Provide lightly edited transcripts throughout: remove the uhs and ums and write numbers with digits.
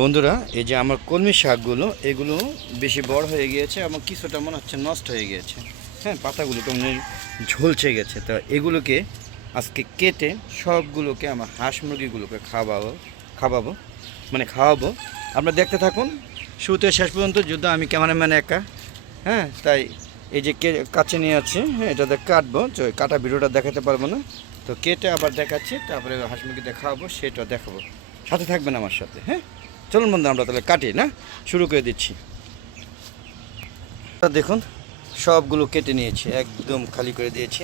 বন্ধুরা, এই যে আমার কলমি শাকগুলো এগুলো বেশি বড় হয়ে গিয়েছে এবং কিছুটা মনে হচ্ছে নষ্ট হয়ে গিয়েছে। হ্যাঁ, পাতাগুলো কেমন ঝলসে গেছে। তো এগুলোকে আজকে কেটে সবগুলোকে আমার হাঁস মুরগিগুলোকে খাওয়াবো। আপনারা দেখতে থাকুন শুরুতে শেষ পর্যন্ত। যদিও আমি ক্যামেরাম্যান একা, হ্যাঁ, তাই এই যে কাছে নিয়ে আছি, হ্যাঁ, এটাতে কাটবো, কাটা ভিডিওটা দেখাতে পারবো না, তো কেটে আবার দেখাচ্ছি, তারপরে হাঁস মুরগিতে খাওয়াবো, সেটা দেখাবো। সাথে থাকবেন আমার সাথে। হ্যাঁ, চলুন বন্ধু, আমরা তাহলে কাটি না শুরু করে দিচ্ছি। দেখুন সবগুলো কেটে নিয়েছি, একদম খালি করে দিয়েছি।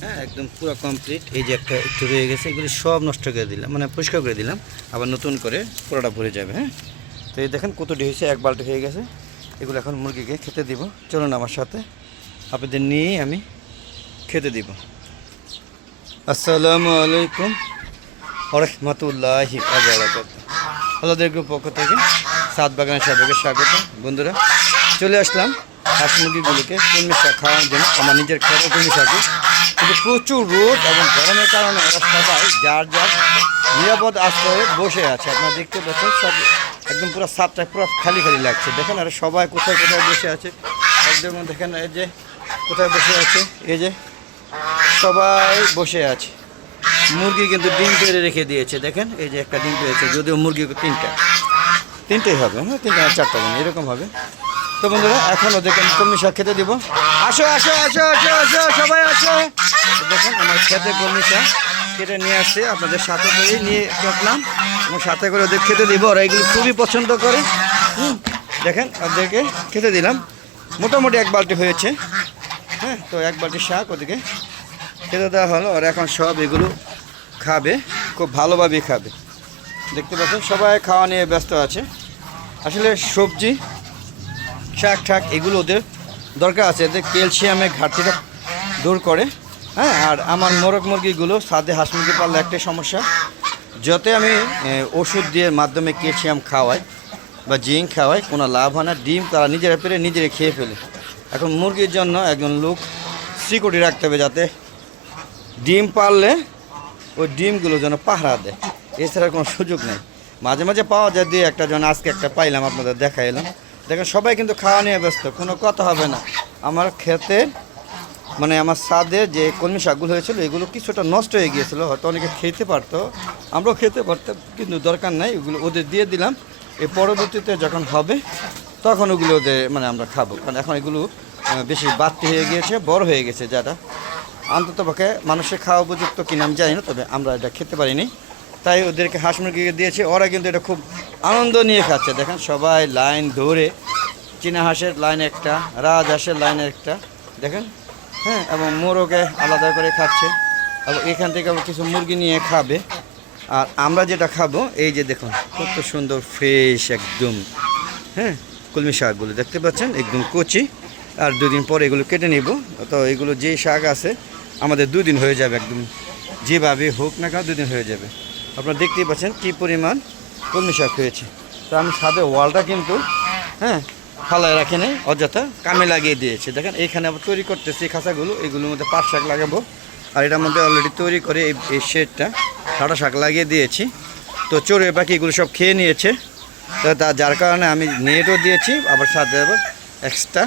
হ্যাঁ, একদম পুরো কমপ্লিট। এই যে একটা একটু রয়ে গেছে, এগুলি সব নষ্ট করে দিলাম, মানে পরিষ্কার করে দিলাম, আবার নতুন করে পুরোটা ভরে যাবে। হ্যাঁ, তো এই দেখেন কতটি হয়েছে, এক বালতি হয়ে গেছে। এগুলো এখন মুরগিকে খেতে দিব। চলুন আমার সাথে, আপনাদের নিয়ে আমি খেতে দিব। আসসালামু আলাইকুম ওয়া রাহমাতুল্লাহি ওয়া বারাকাতুহু। আল্লাহদের পক্ষ থেকে সাত বাগানের সবাইকে স্বাগত। বন্ধুরা, চলে আসলাম হাঁস মুরগিগুলোকে কলমি শাক খাওয়ানোর জন্য। আমার নিজের খেতে কলমি শাকে কিন্তু প্রচুর রোদ এবং গরমের কারণে ওরা সবাই যার যার নিরাপদ আশ্রয়ে বসে আছে। আপনারা দেখতে পাচ্ছেন সব একদম পুরো ছাদটা পুরো খালি খালি লাগছে। দেখেন আর সবাই কোথায় কোথায় বসে আছে, একদম দেখেন এই যে কোথায় বসে আছে, এই যে সবাই বসে আছে। মুরগি কিন্তু ডিম পেড়ে রেখে দিয়েছে, দেখেন এই যে একটা ডিম পেয়েছে, যদিও মুরগি তিনটেই হবে। হ্যাঁ, তিনটা না চারটা দিন এরকম হবে। তো বন্ধুরা, এখন ওদেরকে আমি কলমি শাক খেতে দিব। আসো আসো আসো আসো আসো সবাই আসো। দেখেন আমার খেতে কলমি শাক কেটে নিয়ে আসছে, আপনাদের সাথে করে নিয়ে রাখলাম এবং সাথে করে ওদের খেতে দিব। ওরা এগুলো খুবই পছন্দ করে। দেখেন ওদেরকে খেতে দিলাম, মোটামুটি এক বালতি হয়েছে। হ্যাঁ, তো এক বালতি শাক ওদেরকে খেতে দেওয়া হলো। আর এখন সব এগুলো খাবে, খুব ভালোভাবেই খাবে। দেখতে পাচ্ছেন সবাই খাওয়া নিয়ে ব্যস্ত আছে। আসলে সবজি শাক ঠাক এগুলো ওদের দরকার আছে, এদের ক্যালসিয়ামের ঘাটতিটা দূর করে। হ্যাঁ, আর আমার মোরগ মুরগিগুলো সাথে হাঁস মুরগি পাললে একটাই সমস্যা, যতে আমি ওষুধ দিয়ে মাধ্যমে ক্যালসিয়াম খাওয়াই বা জিঙ্ক খাওয়াই, কোনো লাভ হয় না। ডিম তারা নিজেরা পেরে নিজেরা খেয়ে ফেলে। এখন মুরগির জন্য একজন লোক সিকিউরিটি রাখতে হবে, যাতে ডিম পারলে ওই ডিমগুলো যেন পাহারা দেয়, এছাড়া কোনো সুযোগ নেই। মাঝে মাঝে পাওয়া যায় দিয়ে একটা, যেন আজকে একটা পাইলাম, আপনাদের দেখা এলাম। দেখেন সবাই কিন্তু খাওয়া নিয়ে ব্যস্ত, কোনো কথা হবে না। আমার ক্ষেতে মানে আমার ছাদে যে কলমি শাকগুলো হয়েছিল এগুলো কিছুটা নষ্ট হয়ে গিয়েছিলো, হয়তো অনেকে খেতে পারতো, আমরাও খেতে পারতাম, কিন্তু দরকার নাই, ওগুলো ওদের দিয়ে দিলাম। এই পরবর্তীতে যখন হবে তখন ওগুলো ওদের মানে আমরা খাবো, কারণ এখন এগুলো বেশি বাড়তি হয়ে গিয়েছে, বড় হয়ে গেছে, যেটা অন্ততপক্ষে মানুষের খাওয়া উপযুক্ত কিনা আমি জানি না, তবে আমরা এটা খেতে পারিনি, তাই ওদেরকে হাঁস মুরগিকে দিয়েছে। ওরা কিন্তু এটা খুব আনন্দ নিয়ে খাচ্ছে। দেখেন সবাই লাইন ধরে, চীনা হাঁসের লাইন একটা, রাজহাঁসের লাইন একটা, দেখেন। হ্যাঁ, এবং মোরগে আলাদা করে খাচ্ছে, এবং এখান থেকে আবার কিছু মুরগি নিয়ে খাবে। আর আমরা যেটা খাবো, এই যে দেখুন কত সুন্দর ফ্রেশ একদম। হ্যাঁ, কলমি শাকগুলো দেখতে পাচ্ছেন একদম কচি। আর 2 দিন পরে এগুলো কেটে নিব। তো এগুলো যে শাক আছে আমাদের 2 দিন হয়ে যাবে, একদম যেভাবে হোক না কেন 2 দিন হয়ে যাবে। আপনারা দেখতেই পাচ্ছেন কী পরিমাণ কলমি শাক হয়েছে। তো আমি ছাদে ওয়ালটা কিন্তু, হ্যাঁ, ফালায় রাখি নাই, অযথা কামে লাগিয়ে দিয়েছি। দেখেন এইখানে আবার তৈরি করতেছি খাঁচাগুলো, এগুলোর মধ্যে পাট শাক লাগাবো। আর এটার মধ্যে অলরেডি তৈরি করে এই শেডটা ডাঁটা শাক লাগিয়ে দিয়েছি। তো চড়ুই পাখি এগুলো সব খেয়ে নিয়েছে, তো যার কারণে আমি নেটও দিয়েছি, আবার সাথে আবার এক্সট্রা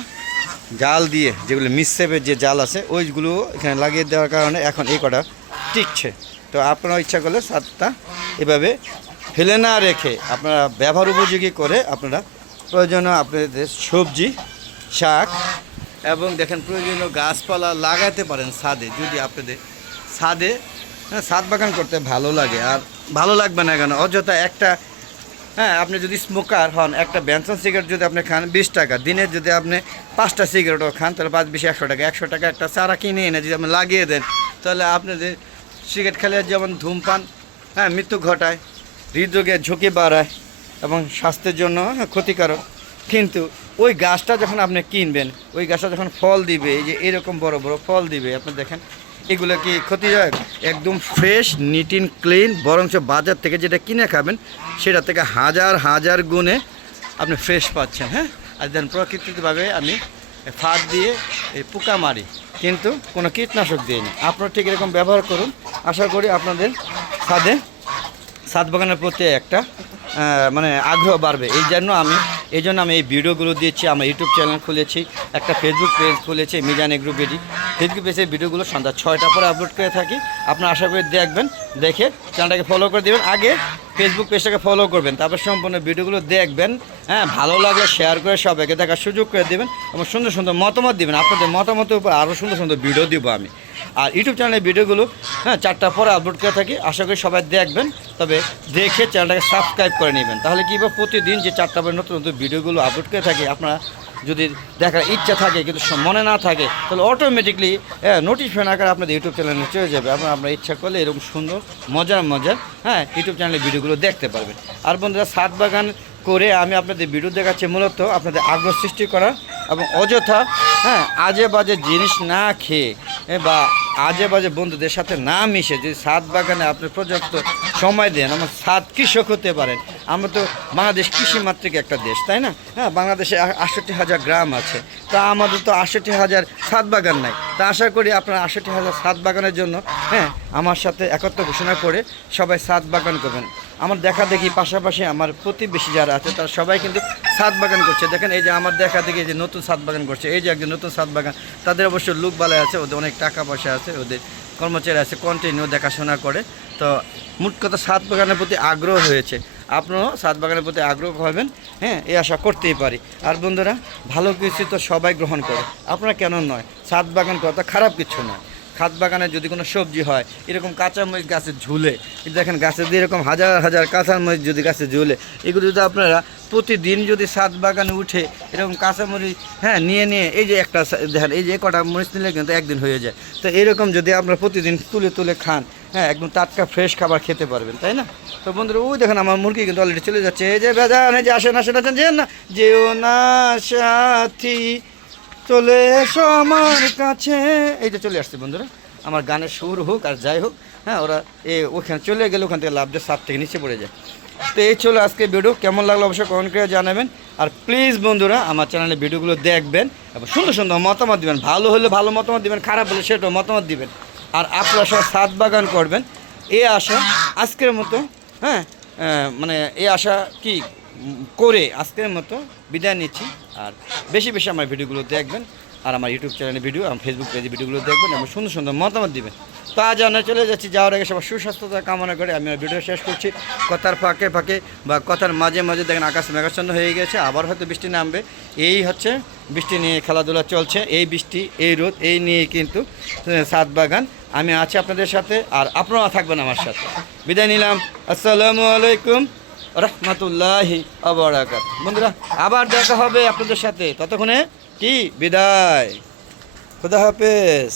জাল দিয়ে, যেগুলো মিসসেপের যে জাল আছে ওইগুলো এখানে লাগিয়ে দেওয়ার কারণে এখন এই কটা টিকছে। তো আপনারা ইচ্ছা করলে ছাদটা এভাবে ফেলে না রেখে আপনারা ব্যবহার উপযোগী করে আপনারা প্রয়োজনীয় আপনাদের সবজি শাক এবং দেখেন প্রয়োজনীয় গাছপালা লাগাতে পারেন ছাদে। যদি আপনাদের ছাদে, হ্যাঁ, ছাদ বাগান করতে ভালো লাগে। আর ভালো লাগবে না কেন, অযথা একটা, হ্যাঁ, আপনি যদি স্মোকার হন, একটা বেনসন সিগারেট যদি আপনি খান 20 টাকা, দিনে যদি আপনি 5টা সিগারেটও খান, তাহলে 5-20 100 টাকা। 100 টাকা একটা চারা কিনে এনে যদি আপনি লাগিয়ে দেন, তাহলে আপনাদের সিগারেট খেলে যেমন ধূমপান, হ্যাঁ, মৃত্যু ঘটায়, হৃদরোগের ঝুঁকি বাড়ায় এবং স্বাস্থ্যের জন্য ক্ষতিকারক। কিন্তু ওই গাছটা যখন আপনি কিনবেন, ওই গাছটা যখন ফল দিবে, এই যে এরকম বড় বড় ফল দিবে, আপনি দেখেন এগুলো কি ক্ষতিদায়ক? একদম ফ্রেশ, নিট অ্যান্ড ক্লিন, বরঞ্চ বাজার থেকে যেটা কিনে খাবেন সেটা থেকে হাজার হাজার গুণে আপনি ফ্রেশ পাচ্ছেন। হ্যাঁ, আর দেন প্রকৃতিভাবে আমি ফাঁদ দিয়ে এই পোকা মারি, কিন্তু কোনো কীটনাশক দিই না। আপনারা ঠিক এরকম ব্যবহার করুন। আশা করি আপনাদের ছাদ বাগানের প্রতি একটা মানে আগ্রহ বাড়বে। এই জন্য আমি এই ভিডিওগুলো দিচ্ছি। আমরা ইউটিউব চ্যানেল খুলেছি, একটা ফেসবুক পেজ খুলেছি, মিজান এগ্রো বিডি। ফেসবুক পেজে ভিডিওগুলো সন্ধ্যা 6টার পরে আপলোড করে থাকি। আপনারা আশা করি দেখবেন, দেখে চ্যানেলটাকে ফলো করে দেবেন। আগে ফেসবুক পেজটাকে ফলো করবেন, তারপর সম্পূর্ণ ভিডিওগুলো দেখবেন। হ্যাঁ, ভালো লাগলে শেয়ার করে সবাইকে দেখার সুযোগ করে দেবেন এবং সুন্দর সুন্দর মতামত দিবেন। আপনাদের মতামতের উপর আরও সুন্দর সুন্দর ভিডিও দিব আমি। আর ইউটিউব চ্যানেলের ভিডিওগুলো 4টার পরে আপলোড করে থাকি, আশা করি সবাই দেখবেন। তবে দেখে চ্যানেলটাকে সাবস্ক্রাইব করে নেবেন, তাহলে কী বা প্রতিদিন যে 4টা পরে নতুন নতুন ভিডিওগুলো আপলোড করে থাকি, আপনারা যদি দেখার ইচ্ছা থাকে কিন্তু মনে না থাকে, তাহলে অটোমেটিকলি নোটিফিকেশন আকারে আপনাদের ইউটিউব চ্যানেলে চলে যাবে। আপনার ইচ্ছা করলে এরকম সুন্দর মজার ইউটিউব চ্যানেলের ভিডিওগুলো দেখতে পারবেন। আর বন্ধুরা, ছাদ বাগান করে আমি আপনাদের ভিডিও দেখাচ্ছি মূলত আপনাদের আগ্রহ সৃষ্টি করা এবং অযথা আজে বাজে জিনিস না খেয়ে বা আজে বাজে বন্ধুদের সাথে না মিশে যদি ছাদ বাগানে আপনি পর্যাপ্ত সময় দেন, আমার ছাদ কৃষক হতে পারেন। আমরা তো বাংলাদেশ কৃষিমাত্রিক একটা দেশ, তাই না? বাংলাদেশে 68,000 গ্রাম আছে, তা আমাদের তো 68,000 ছাদ বাগান নাই। তা আশা করি আপনারা 68,000 ছাদ বাগানের জন্য আমার সাথে একত্র ঘোষণা করে সবাই ছাদ বাগান করবেন। আমার দেখা দেখি পাশাপাশি আমার প্রতিবেশী যারা আছে তারা সবাই কিন্তু ছাদ বাগান করছে। দেখেন, এই যে আমার দেখা দেখি যে নতুন ছাদ বাগান করছে, এই যে একজন নতুন ছাদ বাগান, তাদের অবশ্য লোক বালায় আছে, ওদের অনেক টাকা পয়সা আছে, ওদের কর্মচারী আছে, কন্টিনিউ দেখাশোনা করে। তো মোট কথা ছাদ বাগানের প্রতি আগ্রহ হয়েছে। আপনারাও ছাদ বাগানের প্রতি আগ্রহ হবেন, এই আশা করতেই পারি। আর বন্ধুরা, ভালো কিছু তো সবাই গ্রহণ করে, আপনারা কেন নয়? ছাদ বাগান করা খারাপ কিছু নয়। ছাদ বাগানে যদি কোনো সবজি হয়, এরকম কাঁচামরিচ গাছে ঝুলে, দেখেন গাছে দিয়ে এরকম হাজার হাজার কাঁচামরিচ যদি গাছে ঝুলে, এগুলো যদি আপনারা প্রতিদিন যদি ছাদ বাগানে উঠে এরকম কাঁচামরিচ নিয়ে এই যে একটা দেখেন, এই যে কটা মরিচ নিলে কিন্তু একদিন হয়ে যায়। তো এরকম যদি আপনারা প্রতিদিন তুলে তুলে খান, একদম টাটকা ফ্রেশ খাবার খেতে পারবেন, তাই না? তো বন্ধুরা, ওই দেখেন আমার মুরগি কিন্তু অলরেডি চলে যাচ্ছে। এই যে বেজান, এই যে আসেন যেন না, যেও না সাথী চলে এসো আমার কাছে। এই যে চলে আসছে বন্ধুরা, আমার গানের সুর হোক আর যাই হোক, ওরা ওখানে চলে গেলে ওখান থেকে লাভ দিয়ে ছাদ থেকে নিচে পড়ে যায়। তো এই চলো আজকে ভিডিও, কেমন লাগলো অবশ্যই কমেন্ট করে জানাবেন। আর প্লিজ বন্ধুরা, আমার চ্যানেলে ভিডিওগুলো দেখবেন এবং সুন্দর সুন্দর মতামত দিবেন। ভালো হলে ভালো মতামত দিবেন, খারাপ হলে সেটাও মতামত দিবেন। আর আপনারা সব ছাদ বাগান করবেন, এই আশা আজকের মতো এই আশা কি করে আজকের মতো বিদায় নিচ্ছি। আর বেশি বেশি আমার ভিডিওগুলো দেখবেন, আর আমার ইউটিউব চ্যানেলের ভিডিও, আমার ফেসবুক পেজে ভিডিওগুলো দেখবেন এবং সুন্দর সুন্দর মতামত দিবেন। তো আজ আমরা চলে যাচ্ছি, যাওয়ার আগে সবার সুস্বাস্থ্যতা কামনা করে আমি ভিডিও শেষ করছি। কথার ফাঁকে ফাঁকে বা কথার মাঝে মাঝে দেখেন আকাশ মেঘাচ্ছন্ন হয়ে গেছে, আবার হয়তো বৃষ্টি নামবে। এই হচ্ছে বৃষ্টি নিয়ে খেলাধুলা চলছে, এই বৃষ্টি, এই রোদ, এই নিয়ে কিন্তু ছাদ বাগান আমি আছি আপনাদের সাথে, আর আপনারা থাকবেন আমার সাথে। বিদায় নিলাম, আসসালামু আলাইকুম রহমতুল্লাহি ওয়া বারাকাতুহু। বন্ধুরা, আবার দেখা হবে আপনাদের সাথে, ততক্ষণে কি বিদায়, খুদা হাফেজ।